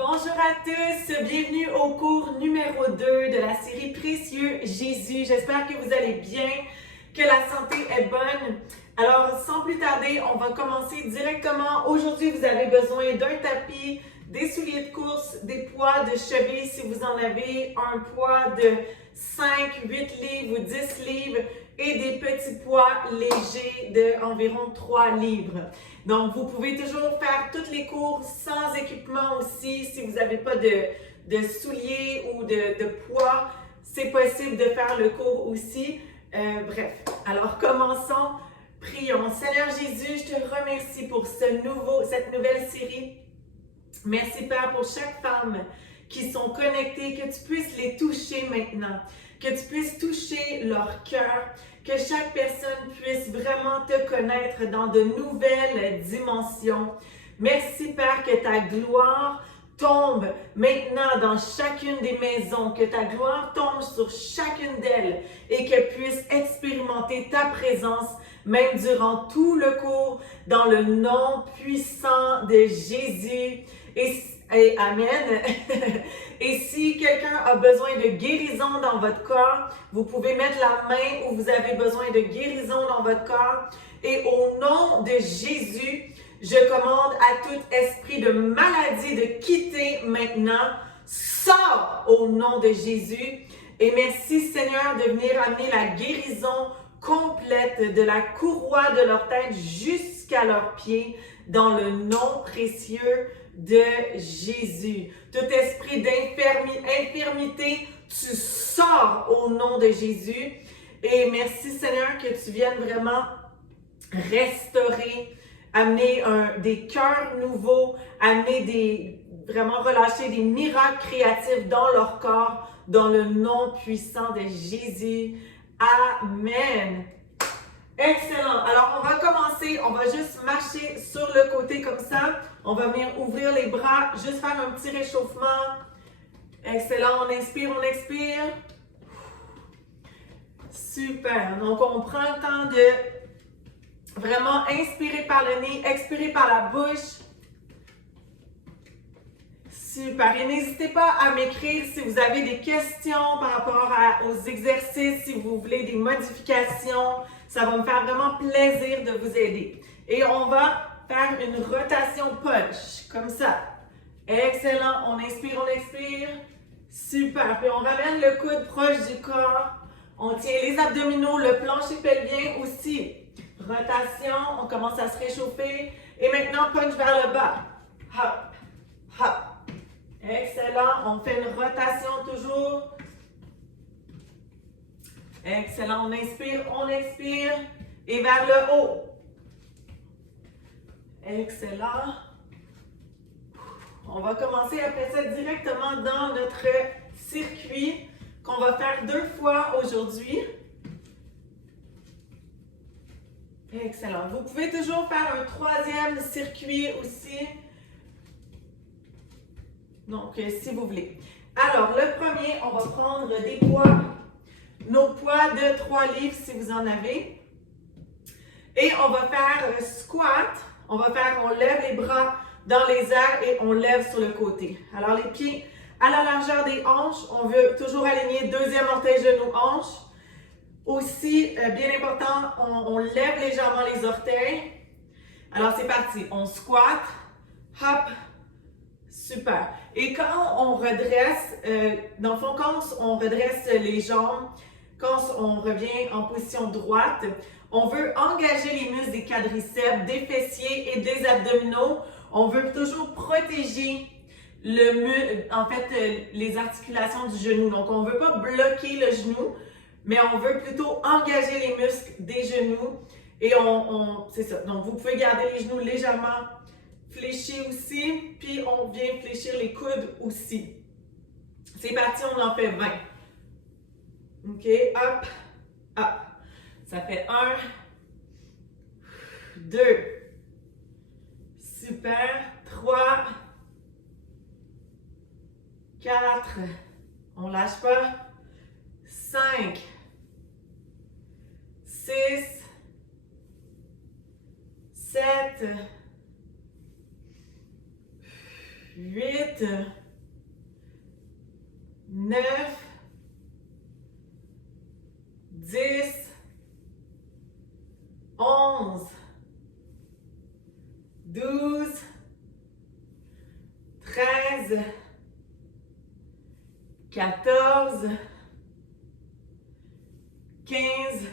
Bonjour à tous, bienvenue au cours numéro 2 de la série Précieux Jésus. J'espère que vous allez bien, que la santé est bonne. Alors, sans plus tarder, on va commencer directement. Aujourd'hui, vous avez besoin d'un tapis, des souliers de course, des poids de cheville si vous en avez, un poids de 5, 8 livres ou 10 livres et des petits poids légers d'environ 3 livres. Donc, vous pouvez toujours faire toutes les cours sans équipement aussi. Si vous n'avez pas de souliers ou de poids, c'est possible de faire le cours aussi. Bref, alors commençons. Prions. Seigneur Jésus, je te remercie pour cette nouvelle série. Merci Père pour chaque femme qui sont connectées, que tu puisses les toucher maintenant, que tu puisses toucher leur cœur, que chaque personne puisse vraiment te connaître dans de nouvelles dimensions. Merci Père que ta gloire tombe maintenant dans chacune des maisons, que ta gloire tombe sur chacune d'elles et qu'elles puissent expérimenter ta présence même durant tout le cours, dans le nom puissant de Jésus. Et amen. Et si quelqu'un a besoin de guérison dans votre corps, vous pouvez mettre la main où vous avez besoin de guérison dans votre corps. Et au nom de Jésus, je commande à tout esprit de maladie de quitter maintenant. Sors au nom de Jésus. Et merci Seigneur de venir amener la guérison complète de la courroie de leur tête jusqu'à leurs pieds dans le nom précieux de Jésus. Tout esprit d'infirmité, tu sors au nom de Jésus. Et merci Seigneur que tu viennes vraiment restaurer, amener des cœurs nouveaux, vraiment relâcher des miracles créatifs dans leur corps, dans le nom puissant de Jésus. Amen. Excellent. Alors, on va commencer. On va juste marcher sur le côté comme ça. On va venir ouvrir les bras, juste faire un petit réchauffement. Excellent. On inspire, on expire. Super. Donc, on prend le temps de vraiment inspirer par le nez, expirer par la bouche. Super. Et n'hésitez pas à m'écrire si vous avez des questions par rapport aux exercices, si vous voulez des modifications. Ça va me faire vraiment plaisir de vous aider. Et on va faire une rotation punch, comme ça. Excellent. On inspire, on expire. Super. Puis on ramène le coude proche du corps. On tient les abdominaux, le plancher pelvien aussi. Rotation. On commence à se réchauffer. Et maintenant, punch vers le bas. Hop, hop. Excellent. On fait une rotation toujours. Excellent. On expire. Et vers le haut. Excellent. On va commencer après ça directement dans notre circuit qu'on va faire 2 fois aujourd'hui. Excellent. Vous pouvez toujours faire un 3e circuit aussi. Donc, si vous voulez. Alors, le premier, on va prendre des poids. Nos poids de 3 livres si vous en avez. Et on va faire un squat. On lève les bras dans les airs et on lève sur le côté. Alors, les pieds à la largeur des hanches. On veut toujours aligner 2e orteil, genou, hanche. Aussi, bien important, on lève légèrement les orteils. Alors, c'est parti. On squat. Hop. Super. Et quand on redresse, dans le fond, quand on redresse les jambes, quand on revient en position droite, on veut engager les muscles des quadriceps, des fessiers et des abdominaux. On veut toujours protéger les articulations du genou. Donc, on ne veut pas bloquer le genou, mais on veut plutôt engager les muscles des genoux. Et c'est ça. Donc, vous pouvez garder les genoux légèrement fléchis aussi, puis on vient fléchir les coudes aussi. C'est parti, on en fait 20. OK, hop, hop. Ça fait 1, 2, super, 3, 4, on lâche pas, 5, 6, 7, 8, 9, 10, 11, 12, 13, 14, 15,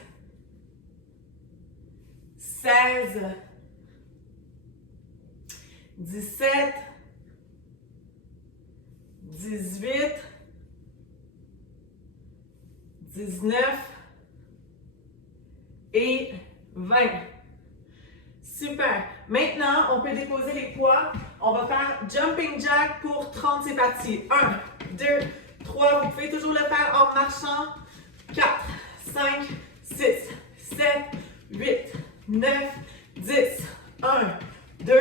16, 17, 18, 19 et 20. Super. Maintenant, on peut déposer les poids. On va faire jumping jack pour 30, c'est parti. 1, 2, 3. Vous pouvez toujours le faire en marchant. 4, 5, 6, 7, 8, 9, 10. 1, 2,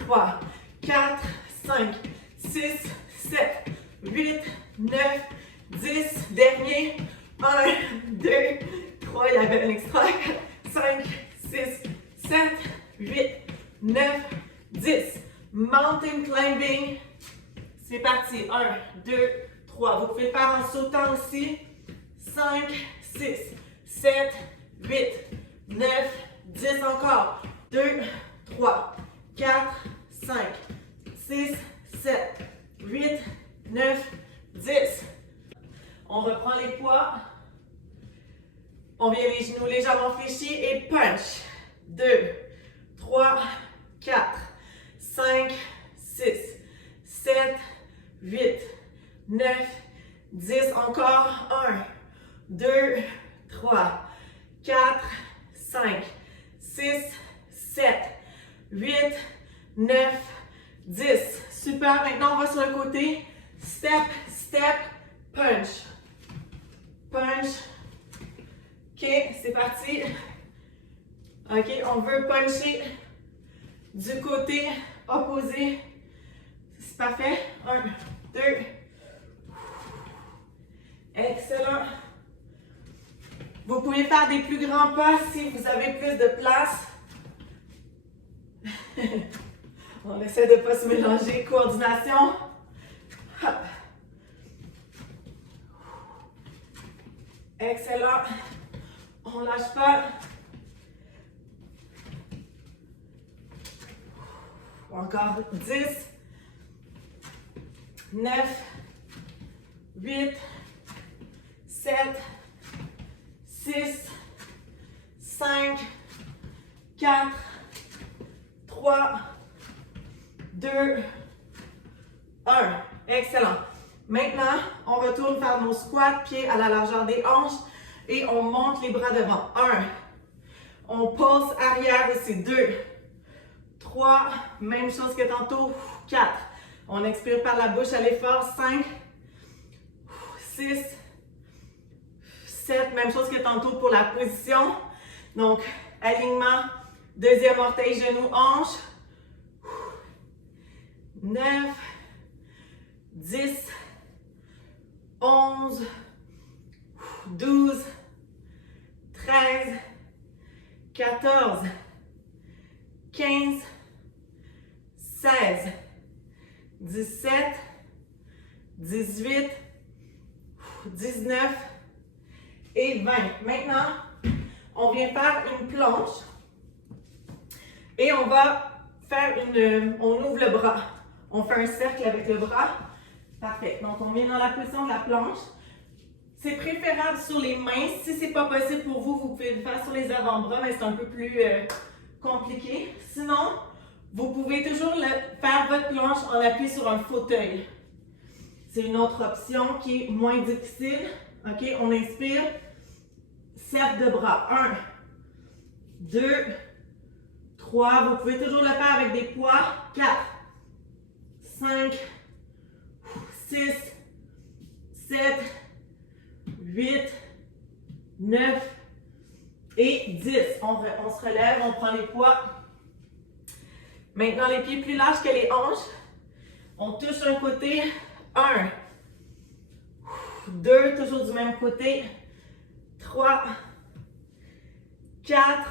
3, 4, 5, 6, 7, 8, 9, 10. Dernier. 1, 2, 3. Il y avait un extra. 5, 6, 7, 8, 9, 10. Mountain climbing. C'est parti. 1, 2, 3. Vous pouvez le faire en sautant aussi. 5, 6, 7, 8, 9, 10 encore. 2, 3, 4, 5, 6, 7, 8, 9, 10. On reprend les poids. On vient les genoux légèrement fléchis et punch. 2, 3, 4, 5, 6, 7, 8, 9, 10. Encore. 1, 2, 3, 4, 5, 6, 7, 8, 9, 10. Super. Maintenant, on va sur le côté. Step, step, punch. Punch. OK, c'est parti. OK, on veut puncher du côté opposé. C'est parfait. 1, 2. Excellent. Vous pouvez faire des plus grands pas si vous avez plus de place. On essaie de ne pas se mélanger. Coordination. Hop. Excellent. On ne lâche pas. Encore 10, 9, 8, 7, 6, 5, 4, 3, 2, 1. Excellent. Maintenant, on retourne faire nos squats, pieds à la largeur des hanches et on monte les bras devant. 1. On pulse arrière aussi. 2, 3. Même chose que tantôt. 4. On expire par la bouche à l'effort. 5, 6, 7. Même chose que tantôt pour la position. Donc, alignement, deuxième orteil, genou, hanche. 9, 10, 11, 12, 13, 14, 15, 16, 17, 18, 19 et 20. Maintenant, on vient faire une planche et on va faire on ouvre le bras. On fait un cercle avec le bras. Parfait. Donc, on vient dans la position de la planche. C'est préférable sur les mains. Si ce n'est pas possible pour vous, vous pouvez le faire sur les avant-bras, mais c'est un peu plus compliqué. Sinon, vous pouvez toujours faire votre planche en appui sur un fauteuil. C'est une autre option qui est moins difficile. OK, on inspire. Cercle de bras. 1, 2, 3. Vous pouvez toujours le faire avec des poids. 4, 5, 6, 7, 8, 9 et 10. On se relève, on prend les poids. Maintenant, les pieds plus larges que les hanches. On touche un côté. 1, 2, toujours du même côté. 3, 4,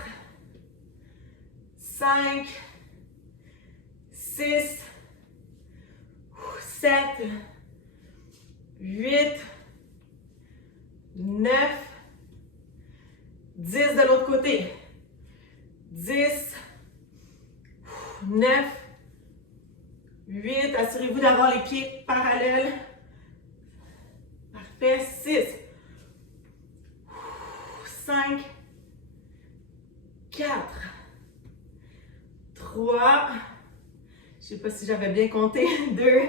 5, 6, 7, 8, 9, 10 de l'autre côté. 10, 9, 8. Assurez-vous d'avoir les pieds parallèles. Parfait. 6, 5, 4, 3, je ne sais pas si j'avais bien compté, 2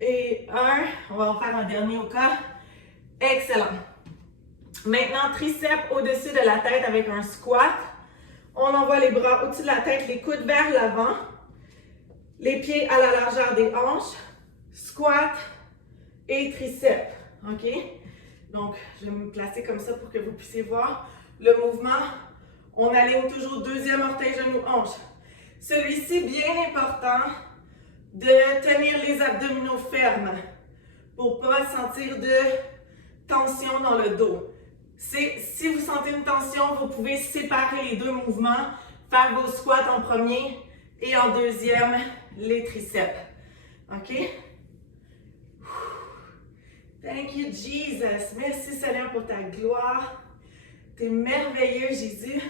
et 1. On va en faire un dernier au cas. Excellent. Maintenant, triceps au-dessus de la tête avec un squat. On envoie les bras au-dessus de la tête, les coudes vers l'avant. Les pieds à la largeur des hanches. Squat et triceps. OK? Donc, je vais me placer comme ça pour que vous puissiez voir le mouvement. On aligne toujours deuxième orteil, genou, hanche. Celui-ci, bien important de tenir les abdominaux fermes pour ne pas sentir de tension dans le dos. Si vous sentez une tension, vous pouvez séparer les deux mouvements, faire vos squats en premier et en deuxième, les triceps. OK? Thank you, Jesus. Merci, Seigneur, pour ta gloire. Tu es merveilleux, Jésus.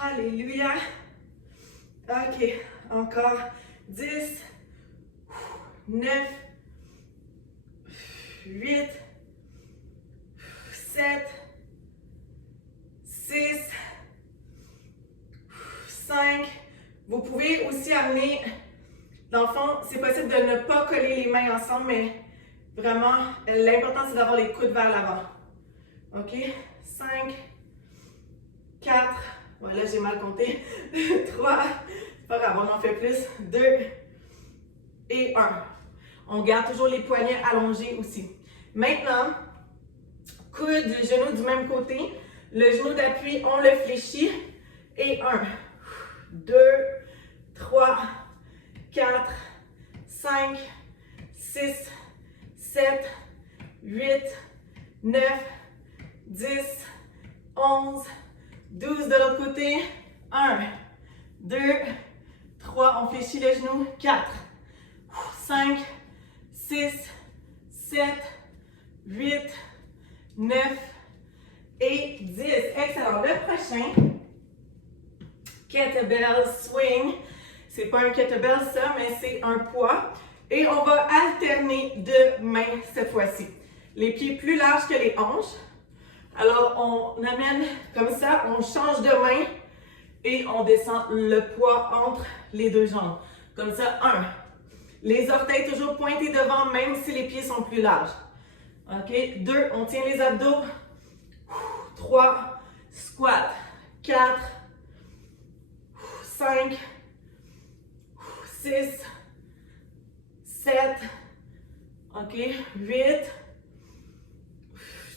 Alléluia. OK. Encore. 10, 9, 8, 7, 6, 5. Vous pouvez aussi amener, dans le fond, c'est possible de ne pas coller les mains ensemble, mais vraiment, l'important c'est d'avoir les coudes vers l'avant. OK? 5, 4, voilà, j'ai mal compté. 3, c'est pas grave, on en fait plus. 2 et 1. On garde toujours les poignets allongés aussi. Maintenant, coude, genou du même côté. Le genou d'appui, on le fléchit. Et 1, 2, 3, 4, 5, 6, 7, 8, 9, 10, 11, 12 de l'autre côté. 1, 2, 3, on fléchit le genou. 4, 5, 6, 7, 8, 9 et 10. Excellent. Le prochain, kettlebell swing. C'est pas un kettlebell ça, mais c'est un poids. Et on va alterner de mains cette fois-ci. Les pieds plus larges que les hanches. Alors, on amène comme ça, on change de main et on descend le poids entre les deux jambes. Comme ça, 1. Les orteils toujours pointés devant, même si les pieds sont plus larges. OK? 2, on tient les abdos. 3, squat. 4, 5, 6, 7, OK? 8,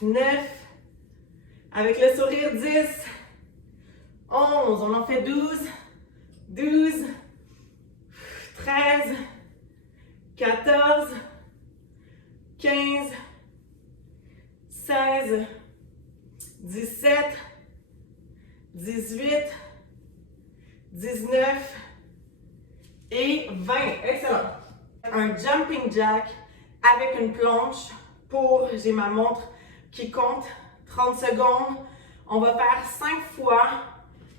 9, avec le sourire, 10, 11, on en fait 12, 12, 13, 14, 15, 16, 17, 18, 19 et 20. Excellent. Un jumping jack avec une planche pour, j'ai ma montre qui compte, 30 secondes. On va faire 5 fois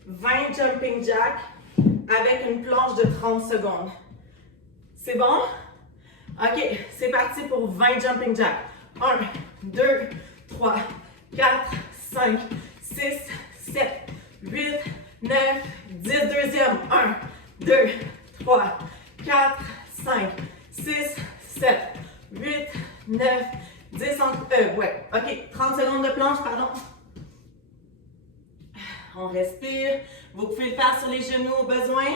20 jumping jack avec une planche de 30 secondes. C'est bon? OK, c'est parti pour 20 jumping jack. 1, 2, 3, 4, 5, 6, 7, 8, 9, 10. Deuxième. 1, 2, 3, 4, 5, 6, 7, 8, 9, 10. Ouais. OK, 30 secondes de planche, pardon. On respire. Vous pouvez le faire sur les genoux au besoin.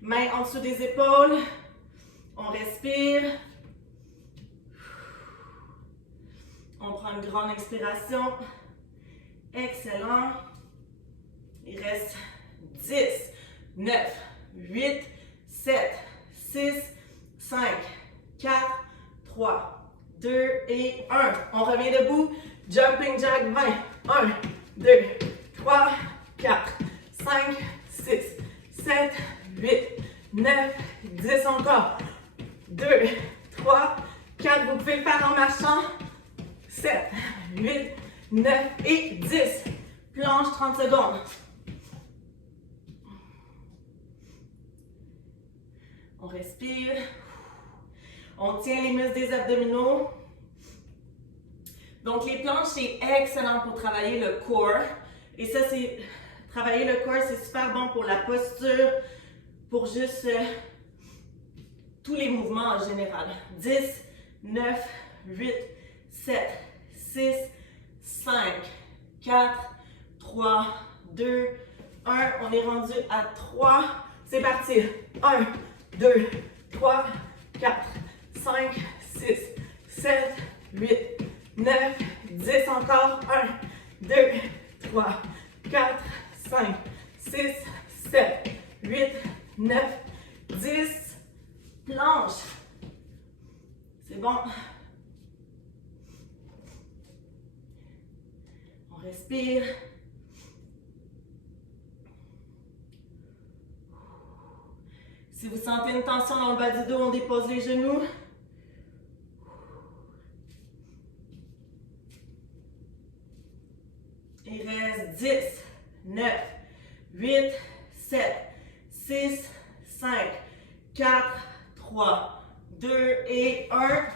Mains en dessous des épaules. On respire. On prend une grande expiration. Excellent. Il reste 10, 9, 8, 7, 6, 5, 4, 3, 2 et 1. On revient debout. Jumping jack 20. 1, 2, 3, 4, 5, 6, 7, 8, 9, 10 encore. 2, 3, 4. Vous pouvez le faire en marchant. 7, 8, 9 et 10. Planche 30 secondes. On respire. On tient les muscles des abdominaux. Donc, les planches, c'est excellent pour travailler le corps. Et ça, c'est... Travailler le corps, c'est super bon pour la posture, pour juste tous les mouvements en général. 10, 9, 8, 7, 6, 5, 4, 3, 2, 1. On est rendu à 3. C'est parti. 1, 2, 3, 4, 5, 6, 7, 8, 9, 10. Encore. 1, 2, 3, 4, 5, 6, 7, 8, 9, 10. Planche. C'est bon. On respire. Si vous sentez une tension dans le bas du dos, on dépose les genoux. Il reste 10, 9, 8, 7, 6, 5, 4, 3, 2 et 1.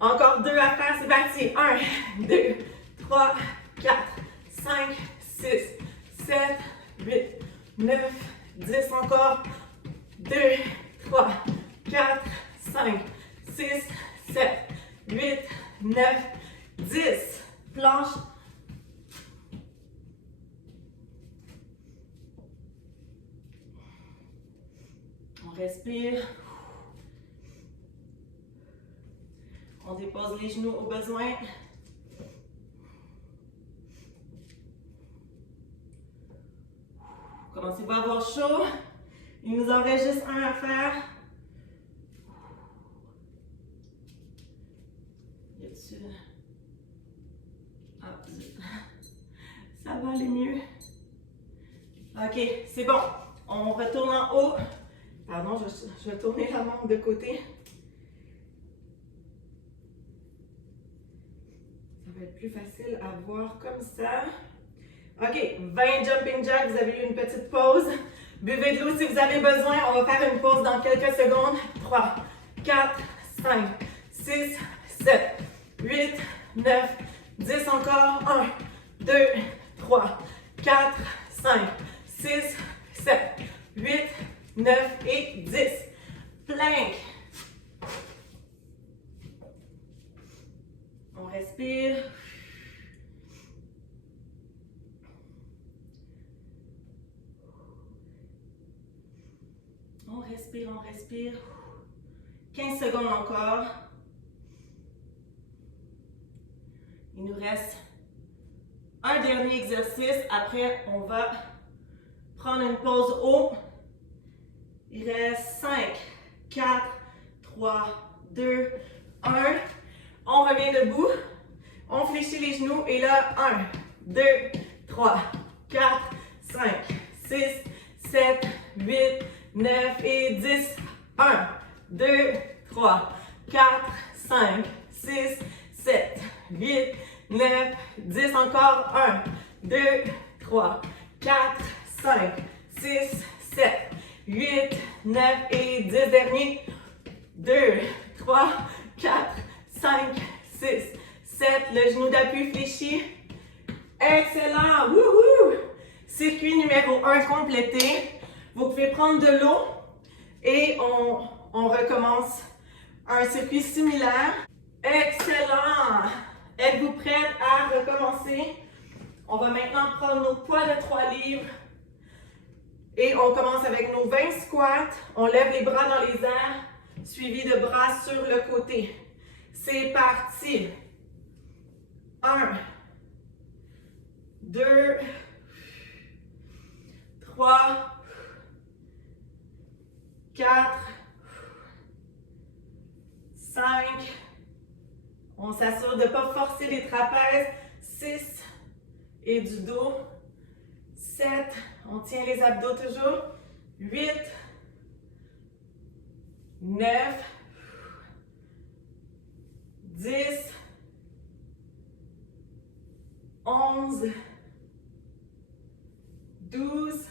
Encore 2 à faire, c'est parti. 1, 2, 3, 4, 5, 6, 7, 8, 9, 10. Encore 2, 3, 4, 5, 6, 7, 8, 9, 10. Planche. On respire. On dépose les genoux au besoin. Commencez-vous à avoir chaud. Il nous en reste juste un à faire. Y a-t-il... Ah, ça va aller mieux. Ok, c'est bon. On retourne en haut. Pardon, je vais tourner la main de côté. Ça va être plus facile à voir comme ça. OK, 20 jumping jacks, vous avez eu une petite pause. Buvez de l'eau si vous avez besoin. On va faire une pause dans quelques secondes. 3, 4, 5, 6, 7, 8, 9, 10 encore. 1, 2, 3, 4, 5, 6, 7, 8, 9 et 10. Plank. On respire. On respire, on respire. 15 secondes encore. Il nous reste un dernier exercice. Après, on va prendre une pause haut. Il reste 5, 4, 3, 2, 1. On revient debout. On fléchit les genoux. Et là, 1, 2, 3, 4, 5, 6, 7, 8, 9 et 10. 1, 2, 3, 4, 5, 6, 7, 8, 9, 10. Encore. 1, 2, 3, 4, 5, 6, 7, 8, 9 et 10. Dernier. 2, 3, 4, 5, 6, 7. Le genou d'appui fléchi. Excellent. Wouhou! Circuit numéro 1 complété. Vous pouvez prendre de l'eau et on recommence un circuit similaire. Excellent! Êtes-vous prête à recommencer? On va maintenant prendre nos poids de 3 livres et on commence avec nos 20 squats. On lève les bras dans les airs, suivi de bras sur le côté. C'est parti! 1, 2, 3, 4, 5, on s'assure de ne pas forcer les trapèzes, 6 et du dos, 7, on tient les abdos toujours, 8, 9, 10, 11, 12,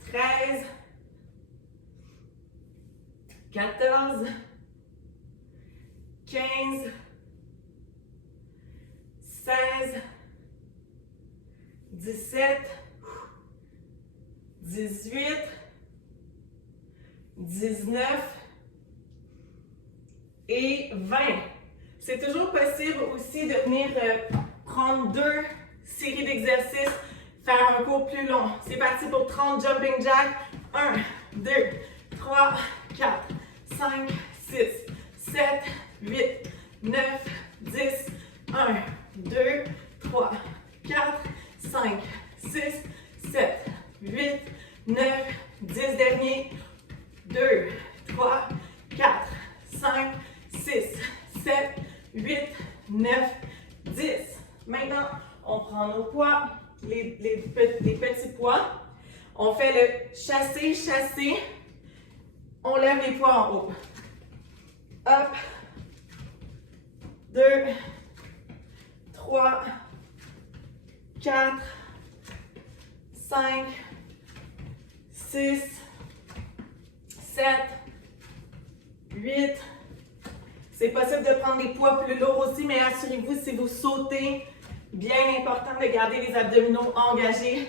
13, 14, 15, 16, 17, 18, 19 et 20. C'est toujours possible aussi de venir prendre 2 séries d'exercices, faire un cours plus long. C'est parti pour 30 jumping jacks. 1, 2, 3, 4, 5, 6, 7, 8, 9, 10, 1, 2, 3, 4, 5, 6, 7, 8, 9, 10 derniers. 2, 3, 4, 5, 6, 7, 8, 9, 10. Maintenant, on prend nos poids, les petits poids. On fait le chasser, chasser. On lève les poids en haut. Hop. 2, 3, 4, 5, 6, 7, 8. C'est possible de prendre des poids plus lourds aussi, mais assurez-vous, si vous sautez, bien important de garder les abdominaux engagés.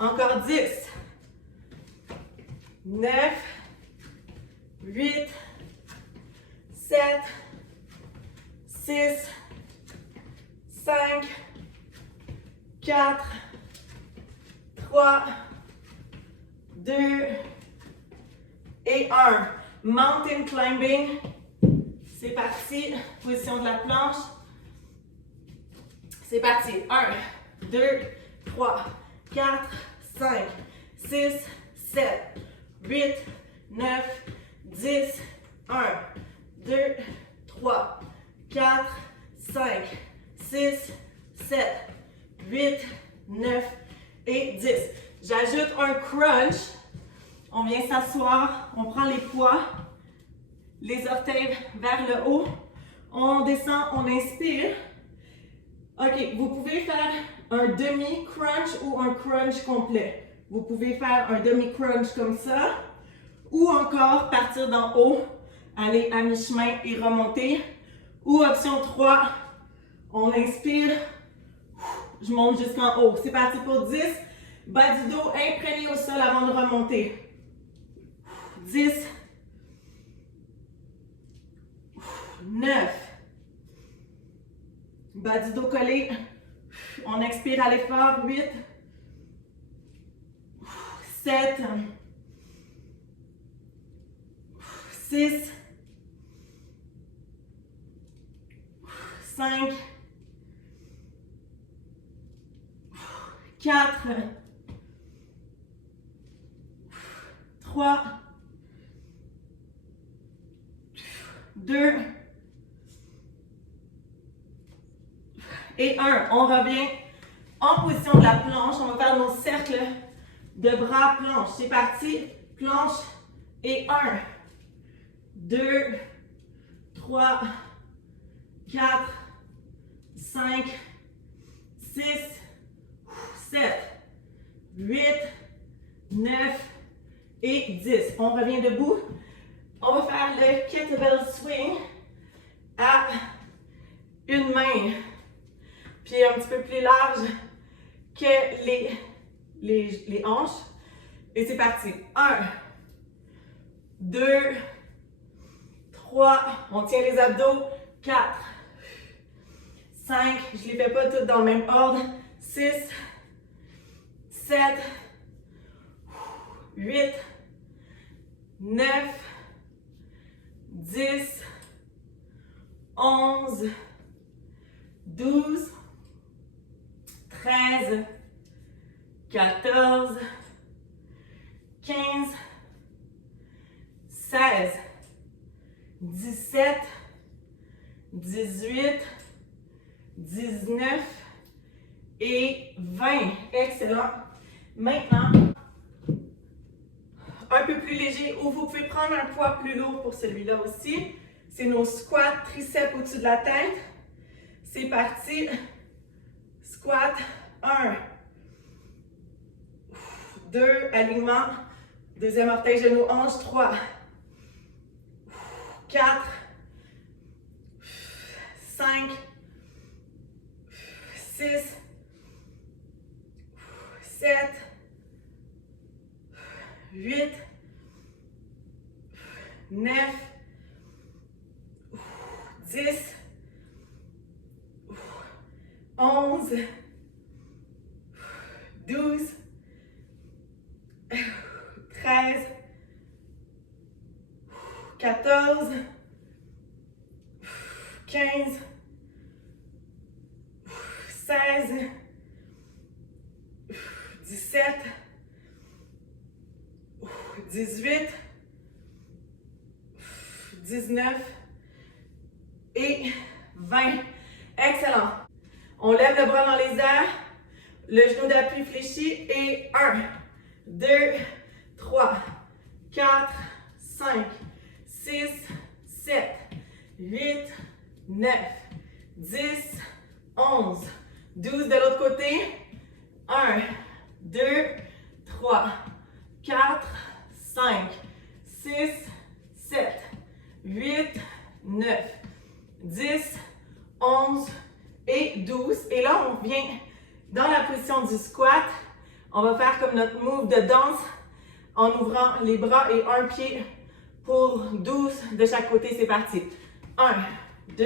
Encore 10, 9, 8, 7, 6, 5, 4, 3, 2 et 1. Mountain climbing. C'est parti. Position de la planche. C'est parti. 1, 2, 3, 4, 5, 6, 7, 8, 9, 10, 1, 2, 3, 4, 5, 6, 7, 8, 9 et 10. J'ajoute un crunch. On vient s'asseoir, on prend les poids, les orteils vers le haut. On descend, on inspire. OK, vous pouvez faire un demi-crunch ou un crunch complet. Vous pouvez faire un demi-crunch comme ça ou encore partir d'en haut, aller à mi-chemin et remonter. Ou option 3, on inspire, je monte jusqu'en haut. C'est parti pour 10. Bas du dos imprégné au sol avant de remonter. 10, 9, bas du dos collé, on expire à l'effort, 8, 7, 6, 5, 4, 3, 2 et 1. On revient en position de la planche. On va faire nos cercles de bras planche. C'est parti. Planche et 1, 2, 3, 4, 5, 6, 7, 8, 9 et 10. On revient debout. On va faire le kettlebell swing à une main, puis un petit peu plus large que les hanches. Et c'est parti. 1, 2, 3, on tient les abdos. 4, 5, je ne les fais pas toutes dans le même ordre. 6, 7, 8, 9, 10, 11, 12, 13, 14, 15, 16, 17, 18, 19 et 20. Excellent. Maintenant, un peu plus léger ou vous pouvez prendre un poids plus lourd pour celui-là aussi. C'est nos squats, triceps au-dessus de la tête. C'est parti. Squat. 1. 2. Alignement. Deuxième orteil, genou, hanche. 3. 4. 5. 6. 7. 8. 9. 10. 11. 12. 13. 14. 15. 16. 17. 18. 19. Et 20. Excellent. On lève le bras dans les airs, le genou d'appui fléchi et 1, 2, 3, 4, 5, 6, 7, 8, 9, 10, 11, 12 de l'autre côté. 1, 2, 3, 4, 5, 6, 7, 8, 9, 10, 11 et 12. Et là, on vient dans la position du squat. On va faire comme notre move de danse en ouvrant les bras et un pied pour 12 de chaque côté. C'est parti. 1, 2,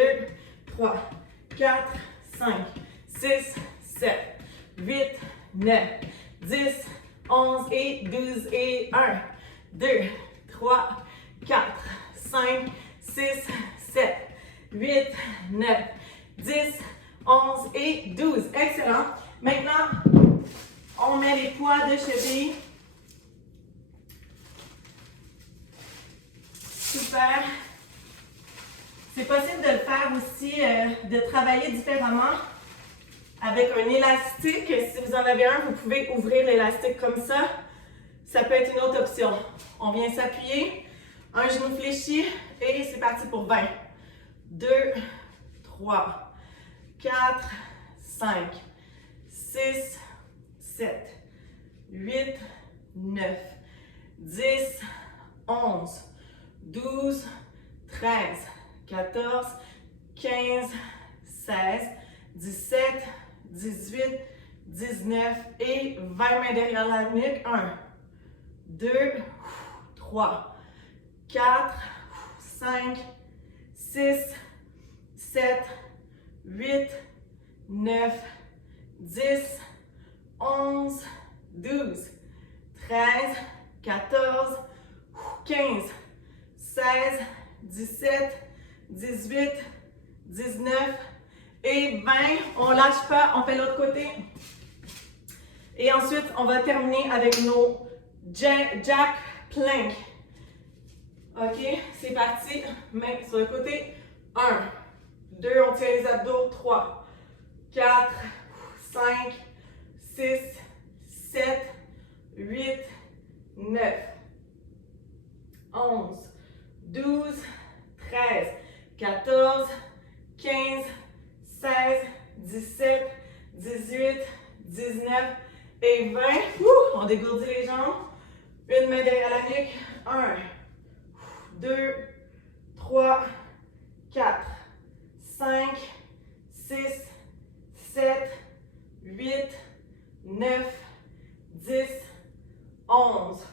3, 4, 5, 6, 7, 8, 9, 10, 11 et 12 et 1, 2, 3, 4, 5, 6, 7, 8, 9, 10, 11 et 12. Excellent. Maintenant, on met les poids de cheville. Super. C'est possible de le faire aussi, de travailler différemment avec un élastique. Si vous en avez un, vous pouvez ouvrir l'élastique comme ça. Ça peut être une autre option. On vient s'appuyer, un genou fléchi et c'est parti pour 20. 2, 3, 4, 5, 6, 7, 8, 9, 10, 11, 12, 13, 14, 15, 16, 17, 18, 19 et 20 mains derrière la nuque. 1, 2, 3, 4, 5, 6, 7, 8, 9, 10, 11, 12, 13, 14, 15, 16, 17, 18, 19 et 20. On lâche pas, on fait l'autre côté. Et ensuite, on va terminer avec nos jack plank. Ok, c'est parti. Main sur le côté. 1, 2, on tient les abdos. 3, 4, 5, 6, 7, 8, 9, 11, 12, 13, 14, 15, 16, 17, 18, 19 et 20. On dégourdit les jambes. Une main derrière la nuque. 1, 2, 3, 4, 5, 6, 7, 8, 9, 10, 11,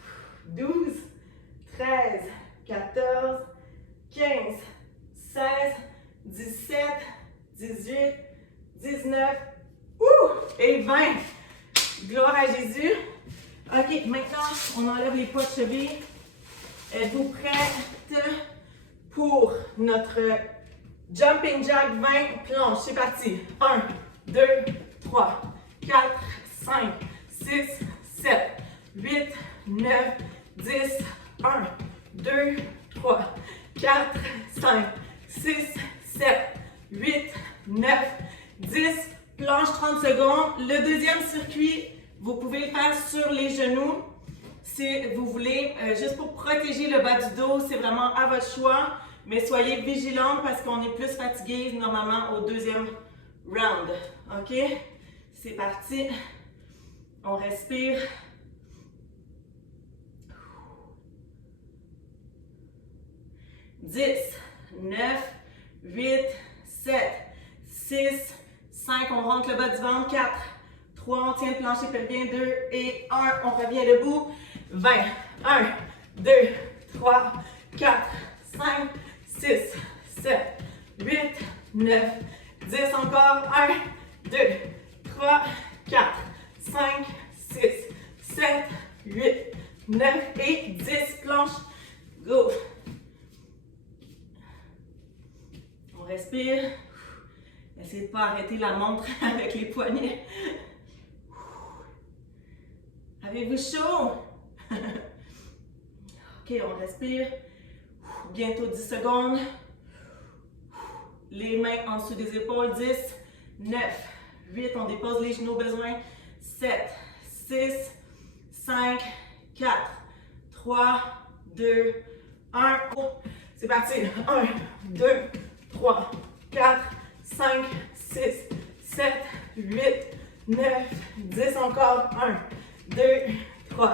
12, 13, 14, 15, 16, 17, 18, 19 et 20. Gloire à Jésus. Ok, maintenant, on enlève les poids de cheville. Êtes-vous prêtes pour notre jumping jack 20 planches? C'est parti. 1, 2, 3, 4, 5, 6, 7, 8, 9, 10, 1, 2, 3, 4, 5, 6, 7, 8, 9, 10. Planche 30 secondes. Le deuxième circuit, vous pouvez le faire sur les genoux. Si vous voulez, juste pour protéger le bas du dos, c'est vraiment à votre choix, mais soyez vigilants parce qu'on est plus fatigué normalement au deuxième round. OK? C'est parti. On respire. Dix, 9, 8, 7, 6, 5, on rentre le bas du ventre, 4, 3, on tient le plancher pelvien, 2 et 1, on revient debout, 20, 1, 2, 3, 4, 5, 6, 7, 8, 9, 10, encore, 1, 2, 3, 4, 5, 6, 7, 8, 9 et 10, planche, go. On respire. Essayez de ne pas arrêter la montre avec les poignets. Avez-vous chaud? OK, on respire. Bientôt 10 secondes. Les mains en dessous des épaules. 10, 9, 8, on dépose les genoux au besoin. 7, 6, 5, 4, 3, 2, 1. C'est parti. 1, 2, 3, 4, 5, 6, 7, 8, 9, 10, encore. 1, 2, 3,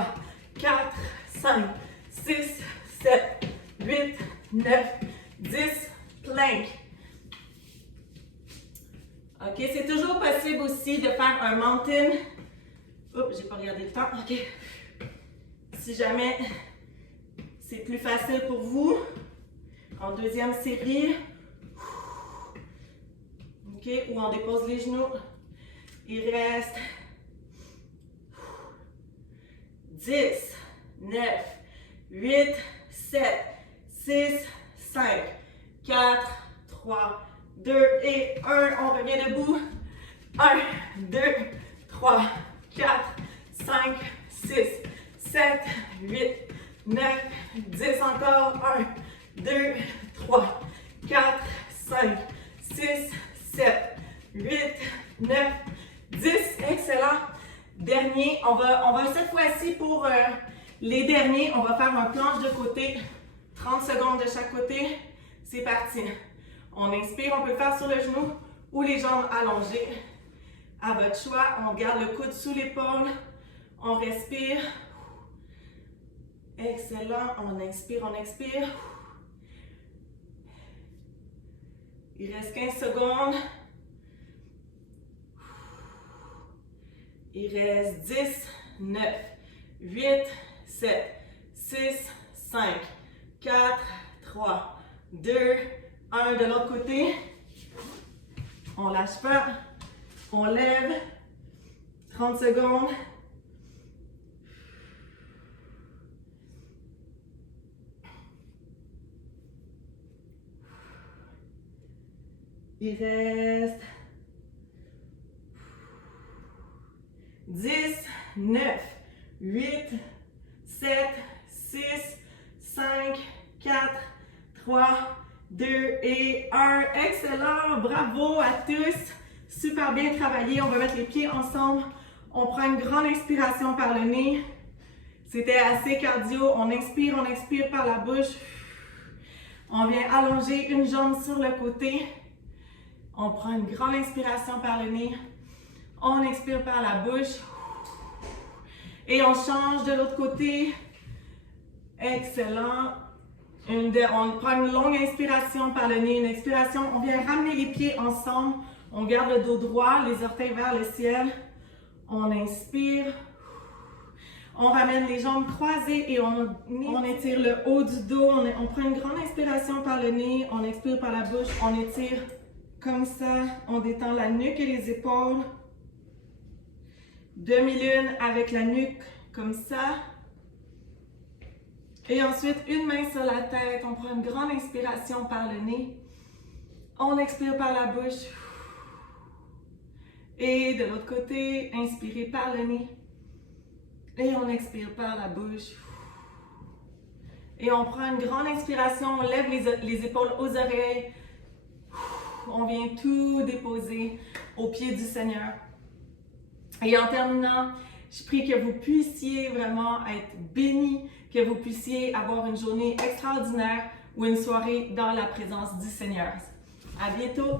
4, 5, 6, 7, 8, 9, 10, plank. OK, c'est toujours possible aussi de faire un mountain. Oups, j'ai pas regardé le temps. OK. Si jamais c'est plus facile pour vous, en deuxième série, OK, où on dépose les genoux. Il reste 10, 9, 8, 7, 6, 5, 4, 3, 2 et 1. On revient debout. 1, 2, 3, 4, 5, 6, 7, 8, 9, 10. Encore. 1, 2, 3, 4, 5, 6, 7, 8, 9, 10. Excellent. Dernier, on va cette fois-ci pour les derniers, on va faire un planche de côté. 30 secondes de chaque côté. C'est parti. On inspire, on peut le faire sur le genou ou les jambes allongées. À votre choix, on garde le coude sous l'épaule. On respire. Excellent. On inspire, on expire. Il reste 15 secondes. Il reste 10, 9, 8, 7, 6, 5, 4, 3, 2, 1. De l'autre côté, on lâche pas, on lève, 30 secondes. Il reste 10, 9, 8, 7, 6, 5, 4, 3, 2 et 1. Excellent! Bravo à tous! Super bien travaillé. On va mettre les pieds ensemble. On prend une grande inspiration par le nez. C'était assez cardio. On expire par la bouche. On vient allonger une jambe sur le côté. On prend une grande inspiration par le nez. On expire par la bouche. Et on change de l'autre côté. Excellent. On prend une longue inspiration par le nez, une expiration. On vient ramener les pieds ensemble. On garde le dos droit, les orteils vers le ciel. On inspire. On ramène les jambes croisées et on étire le haut du dos. On prend une grande inspiration par le nez. On expire par la bouche. On étire comme ça. On détend la nuque et les épaules. Demi-lune avec la nuque comme ça. Et ensuite, une main sur la tête. On prend une grande inspiration par le nez. On expire par la bouche. Et de l'autre côté, inspirez par le nez. Et on expire par la bouche. Et on prend une grande inspiration. On lève les épaules aux oreilles. On vient tout déposer aux pieds du Seigneur. Et en terminant, Je prie que vous puissiez vraiment être bénis, que vous puissiez avoir une journée extraordinaire ou une soirée dans la présence du Seigneur. À bientôt!